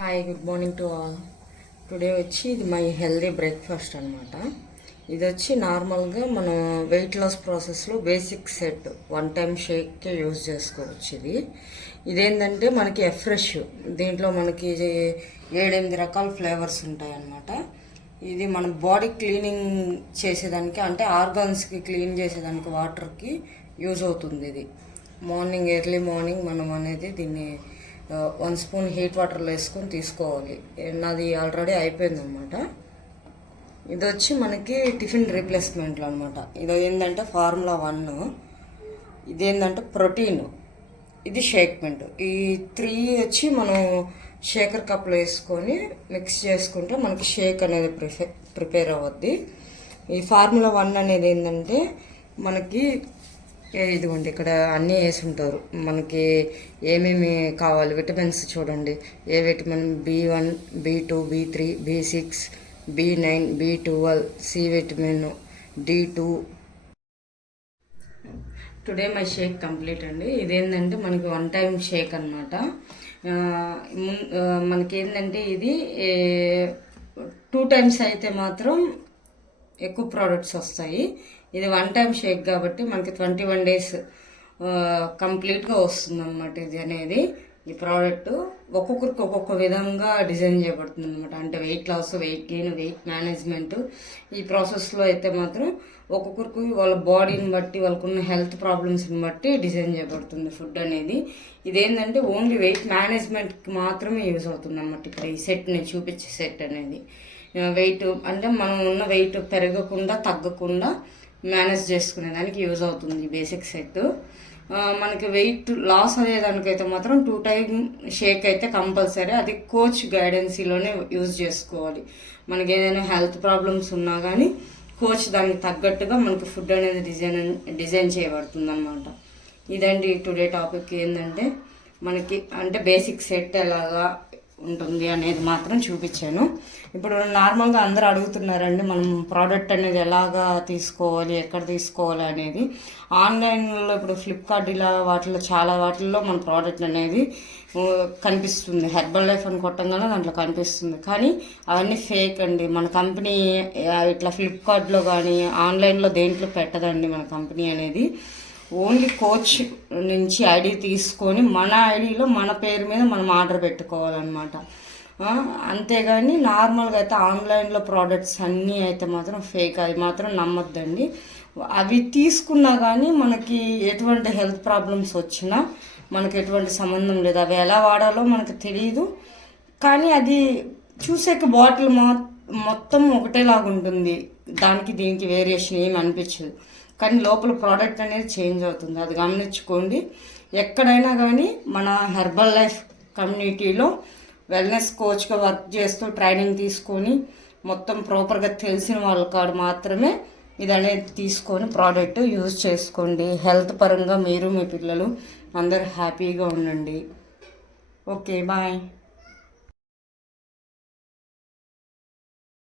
Hi, good morning to all. Today వచ్చి ఇది my healthy breakfast అనమాట. ఇది వచ్చి నార్మల్గా మనం వెయిట్ లాస్ ప్రాసెస్లో బేసిక్ సెట్ వన్ టైం షేక్కే యూజ్ చేసుకోవచ్చు. ఇదేంటంటే మనకి ఫ్రెష్, దీంట్లో మనకి 7-8 రకాల ఫ్లేవర్స్ ఉంటాయి అన్నమాట. ఇది మన బాడీ క్లీనింగ్ చేసేదానికి, అంటే ఆర్గాన్స్కి క్లీన్ చేసేదానికి, వాటర్కి యూజ్ అవుతుంది. ఇది ఎర్లీ మార్నింగ్ మనం అనేది దీన్ని 1 స్పూన్ హీట్ వాటర్లో వేసుకొని తీసుకోవాలి. నాది ఆల్రెడీ అయిపోయింది అనమాట. ఇది వచ్చి మనకి టిఫిన్ రీప్లేస్మెంట్లో అనమాట. ఇది ఏంటంటే ఫార్ములా 1, ఇదేంటంటే ప్రోటీన్, ఇది షేక్మెంట్. ఈ 3 వచ్చి మనం షేకర్ కప్లో వేసుకొని మిక్స్ చేసుకుంటే మనకి షేక్ అనేది ప్రిపేర్ అవ్వద్ది. ఈ ఫార్ములా 1 అనేది ఏంటంటే మనకి ఇదిగోండి, ఇక్కడ అన్నీ వేసి ఉంటారు. మనకి ఏమేమి కావాలి విటమిన్స్ చూడండి. A vitamin B1, B2, B3, B6, B9, B12, C vitamin, D2. Today my shake complete అండి. ఇదేంటంటే మనకి 1 టైం షేక్ అనమాట. మనకేంటంటే ఇది 2 టైమ్స్ అయితే మాత్రం ఎక్కువ ప్రోడక్ట్స్ వస్తాయి. ఇది 1 టైం షేక్ కాబట్టి మనకి 21 డేస్ కంప్లీట్గా వస్తుంది అనమాట. ఇది అనేది ఈ ప్రోడక్ట్ ఒక్కొక్కరికి ఒక్కొక్క విధంగా డిజైన్ చేయబడుతుంది అనమాట. అంటే weight loss, weight gain, weight management, ఈ ప్రాసెస్లో అయితే మాత్రం ఒక్కొక్కరికి వాళ్ళ బాడీని బట్టి, వాళ్ళకున్న హెల్త్ ప్రాబ్లమ్స్ని బట్టి డిజైన్ చేయబడుతుంది ఫుడ్ అనేది. ఇదేంటంటే ఓన్లీ వెయిట్ మేనేజ్మెంట్కి మాత్రమే యూజ్ అవుతుంది అన్నమాట. ఇక్కడ ఈ సెట్ నేను చూపించే సెట్ అనేది వెయిట్, అంటే మనం ఉన్న వెయిట్ పెరగకుండా, తగ్గకుండా మేనేజ్ చేసుకునేదానికి యూజ్ అవుతుంది ఈ బేసిక్ సెట్. మనకి వెయిట్ లాస్ అయ్యేదానికైతే మాత్రం 2 టైం షేక్ అయితే కంపల్సరీ. అది కోచ్ గైడెన్సీలోనే యూజ్ చేసుకోవాలి. మనకి ఏదైనా హెల్త్ ప్రాబ్లమ్స్ ఉన్నా కానీ కోచ్ దానికి తగ్గట్టుగా మనకి ఫుడ్ అనేది డిజైన్ చేయబడుతుంది అనమాట. ఇదండి టుడే టాపిక్. ఏంటంటే మనకి అంటే బేసిక్ సెట్ ఎలాగా ఉంటుంది అనేది మాత్రం చూపించాను. ఇప్పుడు నార్మల్గా అందరూ అడుగుతున్నారండి, మనం ప్రోడక్ట్ అనేది ఎలాగా తీసుకోవాలి, ఎక్కడ తీసుకోవాలి అనేది. ఆన్లైన్లో ఇప్పుడు ఫ్లిప్కార్ట్ ఇలా చాలా వాటిల్లో మన ప్రోడక్ట్ అనేది కనిపిస్తుంది. హెర్బల్ లైఫ్ అని కొట్టంగానే దాంట్లో కనిపిస్తుంది, కానీ అవన్నీ ఫేక్ అండి. మన కంపెనీ ఇట్లా ఫ్లిప్కార్ట్లో కానీ ఆన్లైన్లో దేంట్లో పెట్టదండి మన కంపెనీ అనేది. ఓన్లీ కోచ్ నుంచి ఐడి తీసుకొని మన ఐడిలో మన పేరు మీద మనం ఆర్డర్ పెట్టుకోవాలన్నమాట. అంతేగాని నార్మల్గా అయితే ఆన్లైన్లో ప్రోడక్ట్స్ అన్నీ అయితే మాత్రం ఫేక్, అవి మాత్రం నమ్మొద్దండి. అవి తీసుకున్నా కానీ మనకి ఎటువంటి హెల్త్ ప్రాబ్లమ్స్ వచ్చినా మనకి ఎటువంటి సంబంధం లేదు. అవి ఎలా వాడాలో మనకు తెలియదు, కానీ అది చూసాక బాటిల్ మొత్తం ఒకటేలాగా ఉంటుంది. దానికి దీనికి వేరియేషన్ ఏమి అనిపించదు, కానీ లోపల ప్రోడక్ట్ అనేది చేంజ్ అవుతుంది. అది గమనించుకోండి. ఎక్కడైనా కానీ మన హెర్బల్ లైఫ్ కమ్యూనిటీలో వెల్నెస్ కోచ్గా వర్క్ చేస్తూ ట్రైనింగ్ తీసుకొని మొత్తం ప్రాపర్గా తెలిసిన వాళ్ళ కాడ మాత్రమే ఇది అనేది తీసుకొని ప్రోడక్ట్ యూజ్ చేసుకోండి. హెల్త్ పరంగా మీరు, మీ పిల్లలు అందరూ హ్యాపీగా ఉండండి. Okay, bye.